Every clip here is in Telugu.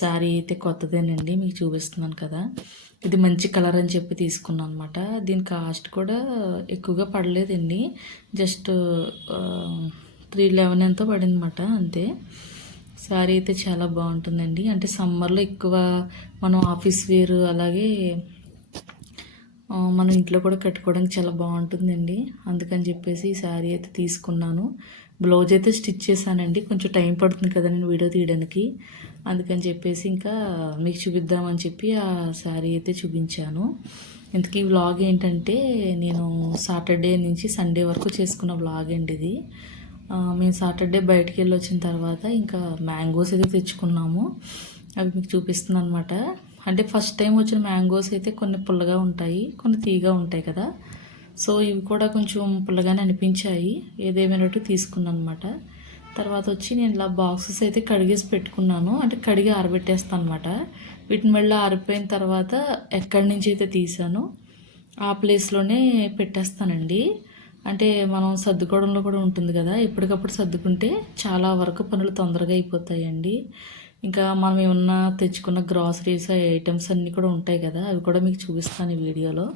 శారీ అయితే కొత్తదేనండి, మీకు చూపిస్తున్నాను కదా. ఇది మంచి కలర్ అని చెప్పి తీసుకున్నాను అనమాట. దీని కాస్ట్ కూడా ఎక్కువగా పడలేదండి, జస్ట్ 311 ఎంతో పడిందన్నమాట, అంతే. శారీ అయితే చాలా బాగుంటుందండి. అంటే సమ్మర్లో ఎక్కువ మనం ఆఫీస్ వేర్ అలాగే మనం ఇంట్లో కూడా కట్టుకోవడానికి చాలా బాగుంటుందండి. అందుకని చెప్పేసి ఈ శారీ అయితే తీసుకున్నాను. బ్లౌజ్ అయితే స్టిచ్ చేశానండి, కొంచెం టైం పడుతుంది కదా నేను వీడియో తీయడానికి. అందుకని చెప్పేసి ఇంకా మీకు చూపిద్దామని చెప్పి ఆ శారీ అయితే చూపించాను. ఇంతకీ వ్లాగ్ ఏంటంటే, నేను సాటర్డే నుంచి సండే వరకు చేసుకున్న వ్లాగ్ అండి ఇది. మేము సాటర్డే బయటికి వెళ్ళి వచ్చిన తర్వాత ఇంకా మ్యాంగోస్ అయితే తెచ్చుకున్నాము. అవి మీకు చూపిస్తున్నాను అనమాట. అంటే ఫస్ట్ టైం వచ్చిన మ్యాంగోస్ అయితే కొన్ని పుల్లగా ఉంటాయి, కొన్ని తీగా ఉంటాయి కదా. సో ఇవి కూడా కొంచెం పుల్లగానే అనిపించాయి, ఏదేమైనట్టు తీసుకున్నాను అనమాట. తర్వాత వచ్చి నేను ఇలా బాక్సెస్ అయితే కడిగేసి పెట్టుకున్నాను, అంటే కడిగి ఆరబెట్టేస్తాను అనమాట. వీటిని మళ్ళీ ఆరిపోయిన తర్వాత ఎక్కడి నుంచి అయితే తీసానో ఆ ప్లేస్లోనే పెట్టేస్తానండి. అంటే మనం సర్దుకోవడంలో కూడా ఉంటుంది కదా, ఎప్పటికప్పుడు సర్దుకుంటే చాలా వరకు పనులు తొందరగా అయిపోతాయండి. ఇంకా మనం ఏమన్నా తెచ్చుకున్న గ్రాసరీస్ ఐటమ్స్ అన్నీ కూడా ఉంటాయి కదా, అవి కూడా మీకు చూపిస్తాను ఈ వీడియోలో,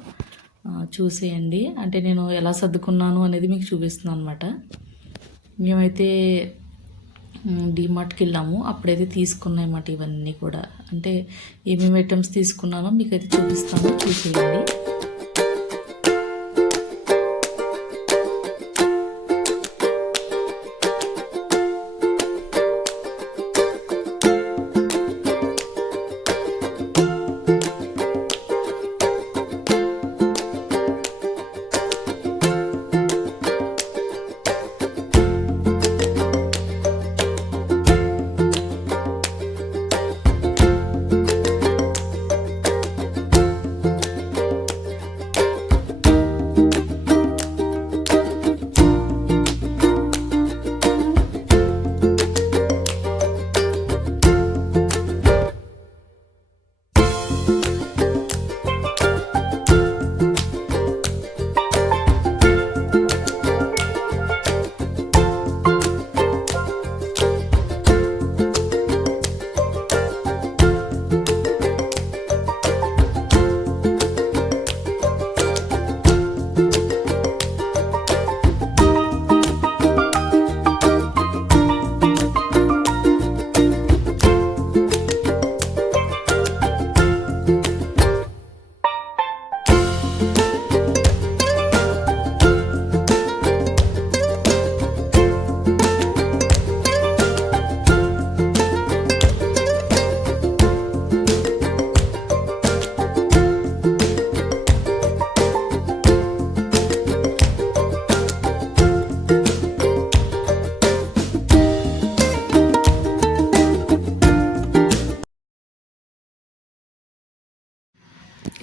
చూసేయండి. అంటే నేను ఎలా సర్దుకున్నాను అనేది మీకు చూపిస్తున్నాను అనమాట. మేమైతే డీమార్ట్కి వెళ్ళాము, అప్పుడైతే తీసుకున్నాయన్నమాట ఇవన్నీ కూడా. అంటే ఏమేమి ఐటమ్స్ తీసుకున్నానో మీకైతే చూపిస్తాను, చూసేయండి.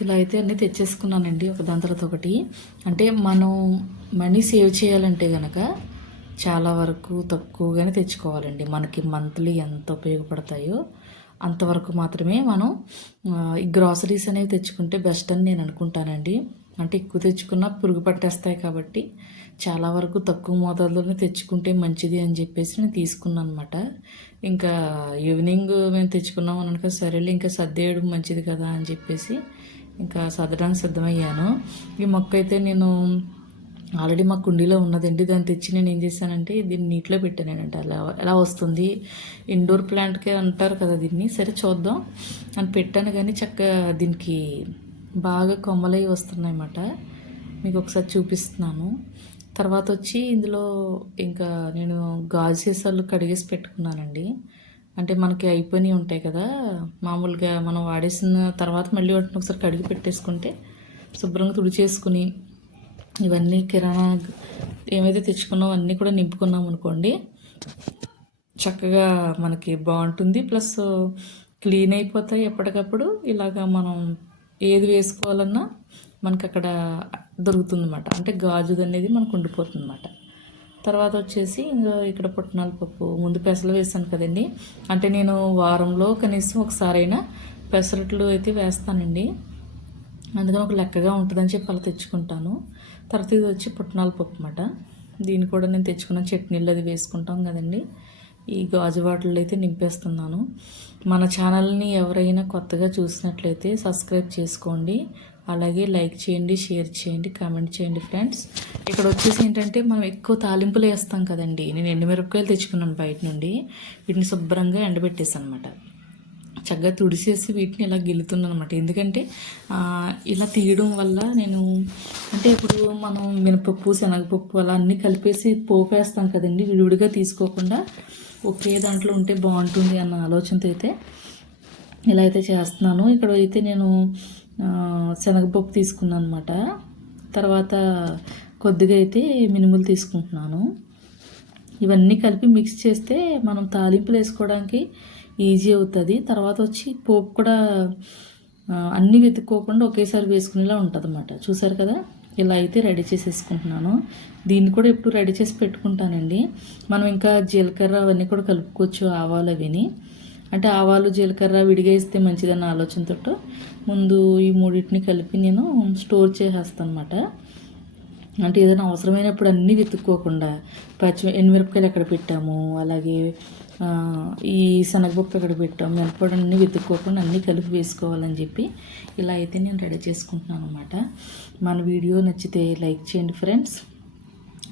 ఇలా అయితే అన్నీ తెచ్చేసుకున్నానండి, ఒక దాని తర్వాత ఒకటి. అంటే మనం మనీ సేవ్ చేయాలంటే కనుక చాలా వరకు తక్కువగానే తెచ్చుకోవాలండి. మనకి మంత్లీ ఎంత ఉపయోగపడతాయో అంతవరకు మాత్రమే మనం ఈ గ్రాసరీస్ అనేవి తెచ్చుకుంటే బెస్ట్ అని నేను అనుకుంటానండి. అంటే ఎక్కువ తెచ్చుకున్నా పురుగు పట్టేస్తాయి కాబట్టి చాలా వరకు తక్కువ మోతాదులోనే తెచ్చుకుంటే మంచిది అని చెప్పేసి నేను తీసుకున్నాను అనమాట. ఇంకా ఈవినింగ్ మేము తెచ్చుకున్నాం అని అనుకో, సరేలే ఇంకా సర్దేయడం మంచిది కదా అని చెప్పేసి ఇంకా సర్దడానికి సిద్ధమయ్యాను. ఈ మొక్క అయితే నేను ఆల్రెడీ మా కుండీలో ఉన్నదండి, దాన్ని తెచ్చి నేను ఏం చేశానంటే దీన్ని నీటిలో పెట్టానంటే అలా ఎలా వస్తుంది, ఇండోర్ ప్లాంట్కే అంటారు కదా దీన్ని, సరే చూద్దాం అని పెట్టాను. కానీ చక్కగా దీనికి బాగా కొమ్మలై వస్తున్నాయి అన్నమాట. మీకు ఒకసారి చూపిస్తున్నాను. తర్వాత వచ్చి ఇందులో ఇంకా నేను గాజు సీసాలు కడిగేసి పెట్టుకున్నానండి. అంటే మనకి అయిపోయినవి ఉంటాయి కదా, మామూలుగా మనం వాడేసిన తర్వాత మళ్ళీ వాటిని ఒకసారి కడిగి పెట్టేసుకుంటే శుభ్రంగా తుడిచేసుకుని ఇవన్నీ కిరాణా ఏమైతే తెచ్చుకున్నామో అన్నీ కూడా నింపుకున్నాం అనుకోండి, చక్కగా మనకి బాగుంటుంది. ప్లస్ క్లీన్ అయిపోతాయి ఎప్పటికప్పుడు. ఇలాగా మనం ఏది వేసుకోవాలన్నా మనకి అక్కడ దొరుకుతుంది అన్నమాట. అంటే గాజుది అనేది మనకు ఉండిపోతుంది అన్నమాట. తర్వాత వచ్చేసి ఇంకా ఇక్కడ పుట్నాల పప్పు ముందు పెసలు వేసాను కదండి. అంటే నేను వారంలో కనీసం ఒకసారైనా పెసరట్లు అయితే వేస్తానండి, అందుకని ఒక లెక్కగా ఉంటుందని చెప్పి అలా తెచ్చుకుంటాను. తర్వాత ఇది వచ్చి పుట్నాల పప్పు అన్నమాట. దీన్ని కూడా నేను తెచ్చుకున్న చట్నీలు అది వేసుకుంటాం కదండి. ఈ గాజు బాటిల్ అయితే నింపేస్తున్నాను. మన ఛానల్ని ఎవరైనా కొత్తగా చూసినట్లయితే సబ్స్క్రైబ్ చేసుకోండి, అలాగే లైక్ చేయండి, షేర్ చేయండి, కామెంట్ చేయండి ఫ్రెండ్స్. ఇక్కడ వచ్చేసి ఏంటంటే మనం ఎక్కువ తాలింపులు వేస్తాం కదండి. నేను ఎండుమిరపకాయలు తెచ్చుకున్నాను బయట నుండి. వీటిని శుభ్రంగా ఎండబెట్టేసాను అనమాట. చక్కగా తుడిసేసి వీటిని ఇలా గిల్లుతున్నాను అనమాట. ఎందుకంటే ఇలా తీయడం వల్ల నేను అంటే ఇప్పుడు మనం మినపప్పు, శనగపప్పు అలా అన్నీ కలిపేసి పోపేస్తాం కదండి. విడివిడిగా తీసుకోకుండా ఒకే దాంట్లో ఉంటే బాగుంటుంది అన్న ఆలోచనతో అయితే ఇలా అయితే చేస్తున్నాను. ఇక్కడ అయితే నేను శనగపప్పు తీసుకున్నాను అనమాట. తర్వాత కొద్దిగా అయితే మినుములు తీసుకుంటున్నాను. ఇవన్నీ కలిపి మిక్స్ చేస్తే మనం తాలింపులు వేసుకోవడానికి ఈజీ అవుతుంది. తర్వాత వచ్చి పోపు కూడా అన్నీ వెతుక్కోకుండా ఒకేసారి వేసుకునేలా ఉంటుంది అన్నమాట. చూసారు కదా, ఇలా అయితే రెడీ చేసేసుకుంటున్నాను. దీన్ని కూడా ఎప్పుడు రెడీ చేసి పెట్టుకుంటానండి. మనం ఇంకా జీలకర్ర అవన్నీ కూడా కలుపుకోవచ్చు, ఆవాలు అవిని. అంటే ఆవాలు జీలకర్ర విడిగా ఇస్తే మంచిదన్న ఆలోచనతో ముందు ఈ మూడింటిని కలిపి నేను స్టోర్ చేసేస్తాను అన్నమాట. అంటే ఏదైనా అవసరమైనప్పుడు అన్నీ వెతుక్కోకుండా ఎండుమిరపకాయలు ఎక్కడ పెట్టాము, అలాగే ఈ శనగపప్పు ఎక్కడ పెట్టాము, మిరపొడి అన్నీ వెతుక్కోకుండా అన్నీ కలిపి వేసుకోవాలని చెప్పి ఇలా అయితే నేను రెడీ చేసుకుంటున్నాను అనమాట. మన వీడియో నచ్చితే లైక్ చేయండి ఫ్రెండ్స్,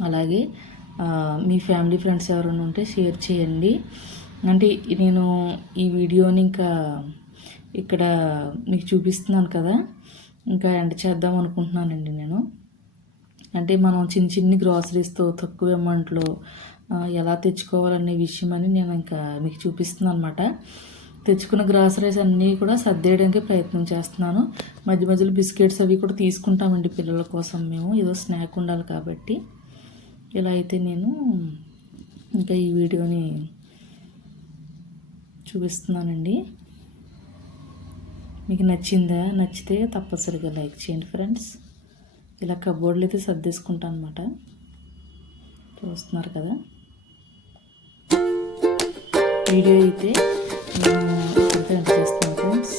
అలాగే మీ ఫ్యామిలీ ఫ్రెండ్స్ ఎవరైనా ఉంటే షేర్ చేయండి. అంటే నేను ఈ వీడియోని ఇంకా ఇక్కడ మీకు చూపిస్తున్నాను కదా, ఇంకా ఎండ్ చేద్దాం అనుకుంటున్నానండి నేను. అంటే మనం చిన్ని గ్రాసరీస్తో తక్కువ అమౌంట్లో ఎలా తెచ్చుకోవాలనే విషయం అని నేను ఇంకా మీకు చూపిస్తున్నాను అనమాట. తెచ్చుకున్న గ్రాసరీస్ అన్నీ కూడా సర్దేయడానికి ప్రయత్నం చేస్తున్నాను. మధ్య మధ్యలో బిస్కెట్స్ అవి కూడా తీసుకుంటామండి పిల్లల కోసం. మేము ఏదో స్నాక్ ఉండాలి కాబట్టి ఇలా అయితే నేను ఇంకా ఈ వీడియోని చూపిస్తున్నానండి. మీకు నచ్చిందా? నచ్చితే తప్పనిసరిగా లైక్ చేయండి ఫ్రెండ్స్. ఇలా కబోర్డ్లు అయితే సర్దేసుకుంటాను అనమాట. చూస్తున్నారు కదా, వీడియో అయితే నేను చేస్తాను ఫ్రెండ్స్.